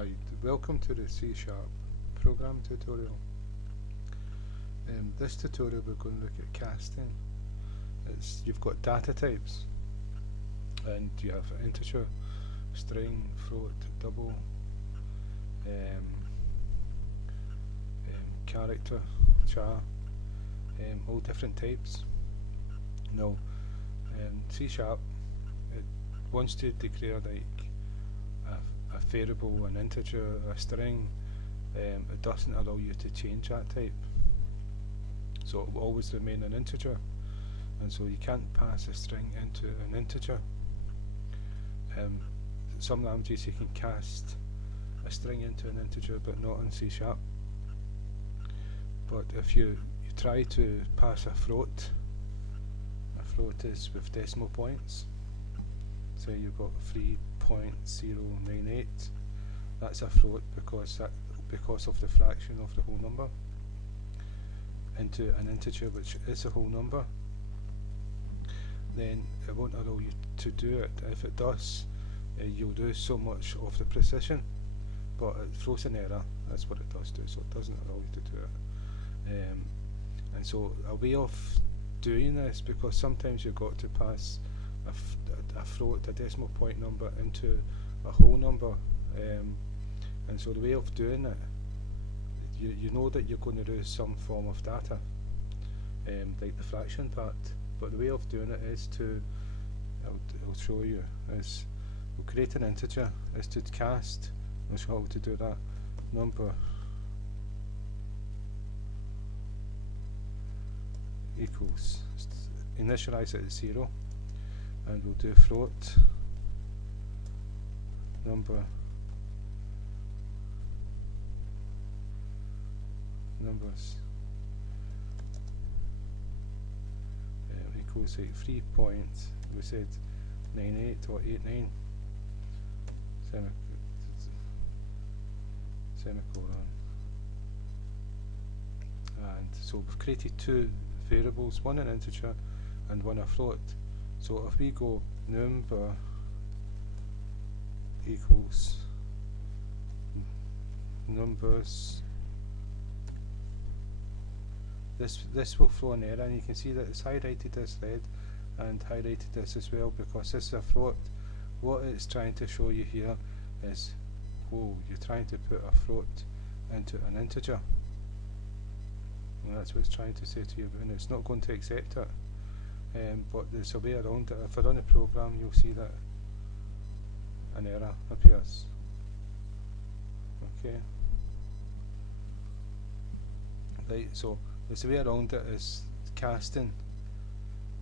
Right, welcome to the C Sharp program tutorial. This tutorial we're going to look at casting. You've got data types and you have integer, string, float, double, character, char, all different types. Now, C Sharp, it wants to declare like a variable, an integer, a string. It doesn't allow you to change that type, so it will always remain an integer, and so you can't pass a string into an integer. Some languages you can cast a string into an integer, but not in C Sharp. But if you try to pass a float is with decimal points. So you've got 3.098. That's a float because of the fraction of the whole number, into an integer which is a whole number. Then it won't allow you to do it. If it does, you'll lose so much of the precision, but it throws an error. That's what it does do, so it doesn't allow you to do it. And so a way of doing this, because sometimes you've got to pass a float, a decimal point number, into a whole number, and so the way of doing it, you know that you're going to lose some form of data, like the fraction part, but the way of doing it is to, I'll show you, is we'll create an integer, is to cast, I'll show how to do that, number equals, initialize it at 0, and we'll do float numbers equals like 3 points, we said 98 or 89 semicolon, and so we've created two variables, one an integer and one a float. So if we go number equals numbers, this will throw an error, and you can see that it's highlighted as red and highlighted this as well because this is a float. What it's trying to show you here is, oh, you're trying to put a float into an integer, and that's what it's trying to say to you, and it's not going to accept it. But there's a way around it. If I run a program, you'll see that an error appears. Okay. Right, so there's a way around it, is casting.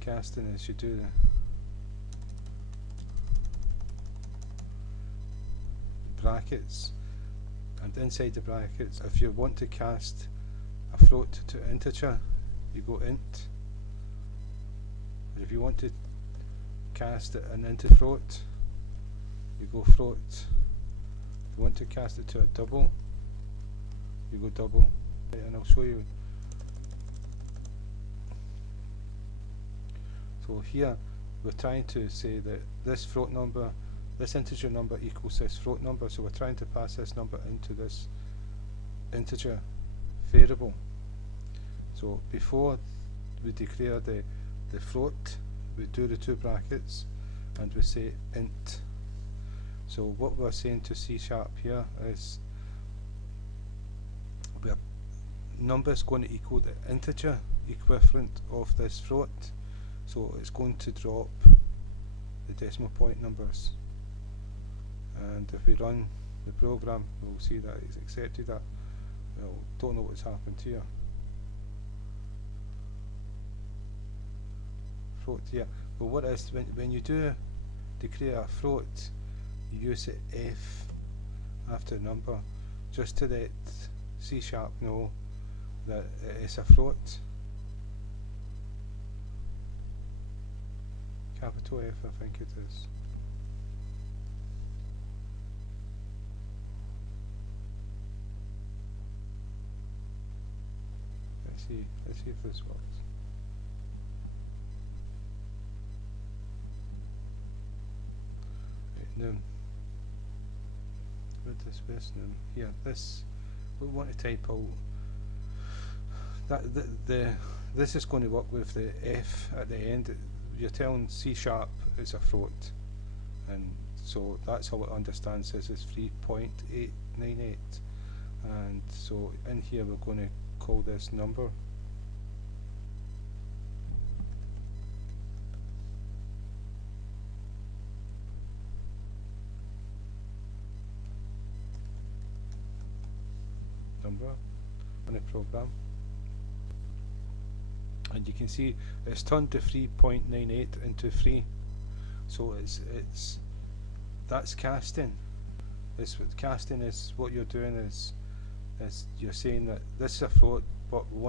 Casting is you do the brackets, and inside the brackets, if you want to cast a float to integer, you go int. If you want to cast it into float, you go float. If you want to cast it to a double, you go double. Right, and I'll show you. So here we're trying to say that this float number, this integer number equals this float number, so we're trying to pass this number into this integer variable. So before we declare the float, we do the two brackets and we say int. So what we're saying to C Sharp here is number is going to equal the integer equivalent of this float, so it's going to drop the decimal point numbers, and if we run the program, we'll see that it's accepted that. Well, don't know what's happened here. Float, yeah. Well, what is, when you do declare a float, you use the F after number, just to let C Sharp know that it is a float. Capital F, I think it is. Let's see if this works. Right, this person here. This we want to type out that this is going to work with the F at the end. You're telling C# is a float, and so that's how it understands this is 3.898, and so in here we're going to call this number. On a program, and you can see it's turned the 3.98 into 3, so that's casting. This what casting is. What you're doing is you're saying that this is a float, but we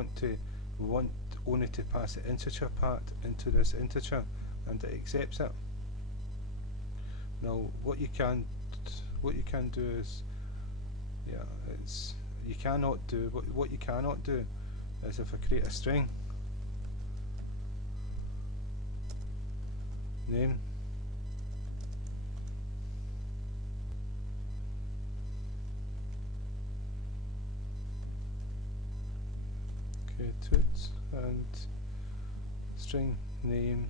want only to pass the integer part into this integer, and it accepts it. Now what you can do is, yeah, it's you cannot do what you cannot do is if I create a string name, okay, toots, and string name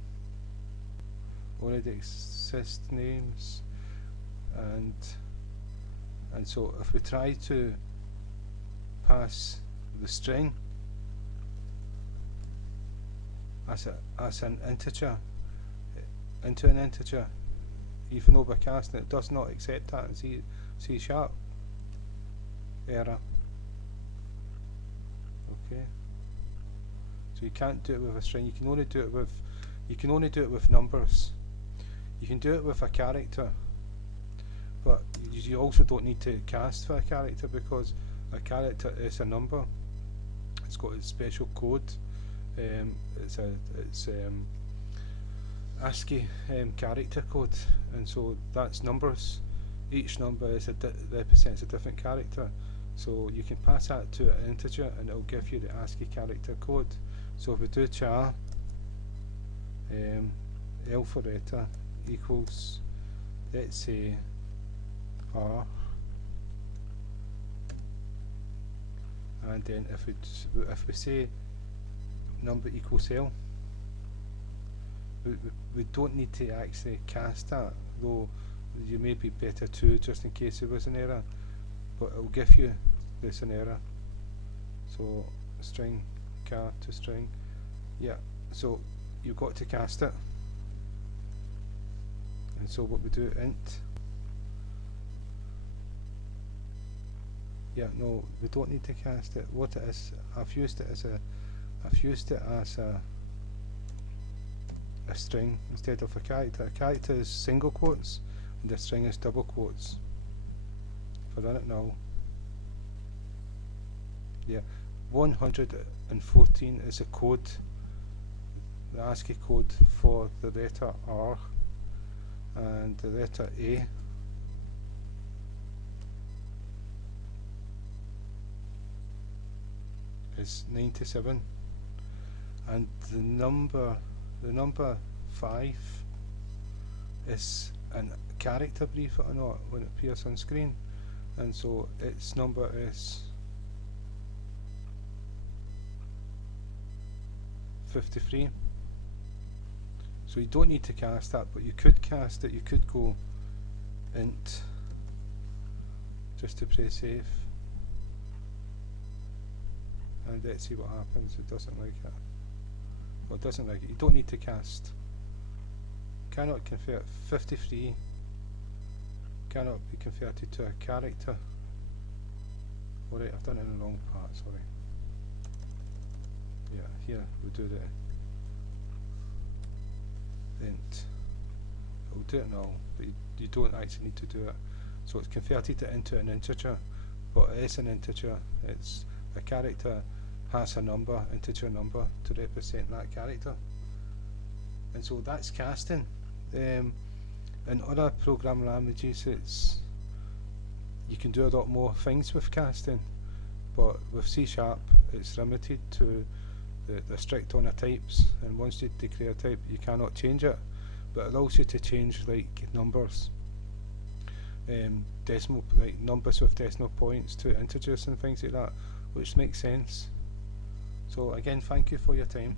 already exist names, and so if we try to pass the string as an integer into an integer, even though we're casting, it does not accept that in C#. Error. Okay. So you can't do it with a string. You can only do it with numbers. You can do it with a character, but you also don't need to cast for a character, because a character is a number. It's got a special code. It's ASCII character code, and so that's numbers. Each number is represents a different character. So you can pass that to an integer, and it will give you the ASCII character code. So if we do char alphabeta equals, let's say, R, and then if we say number equals L, we don't need to actually cast that, though you may be better to, just in case there was an error, but it will give you this an error. So string char to string, yeah, so you've got to cast it. And so what we do, int, yeah, no, we don't need to cast it. What it is, I've used it as a string instead of a character. A character is single quotes, and the string is double quotes. If I run it now, yeah, 114 is a code, the ASCII code for the letter R, and the letter A is 97, and the number 5 is a character, believe it or not, when it appears on screen, and so its number is 53. So you don't need to cast that, but you could cast it. You could go int just to press save, and let's see what happens. It doesn't like it. Well, it doesn't like it. You don't need to cast. Cannot convert 53. Cannot be converted to a character. Alright, I've done it in the wrong part, sorry. Yeah, here we do the int. We'll do it now, but you don't actually need to do it. So it's converted it into an integer, but it is an integer. It's a character has a number, integer number, to represent that character, and so that's casting. In other programming languages, you can do a lot more things with casting, but with C#, it's limited to the strict honor types, and once you declare a type, you cannot change it, but it allows you to change like numbers. decimal, like numbers with decimal points to integers and things like that, which makes sense. So again, thank you for your time.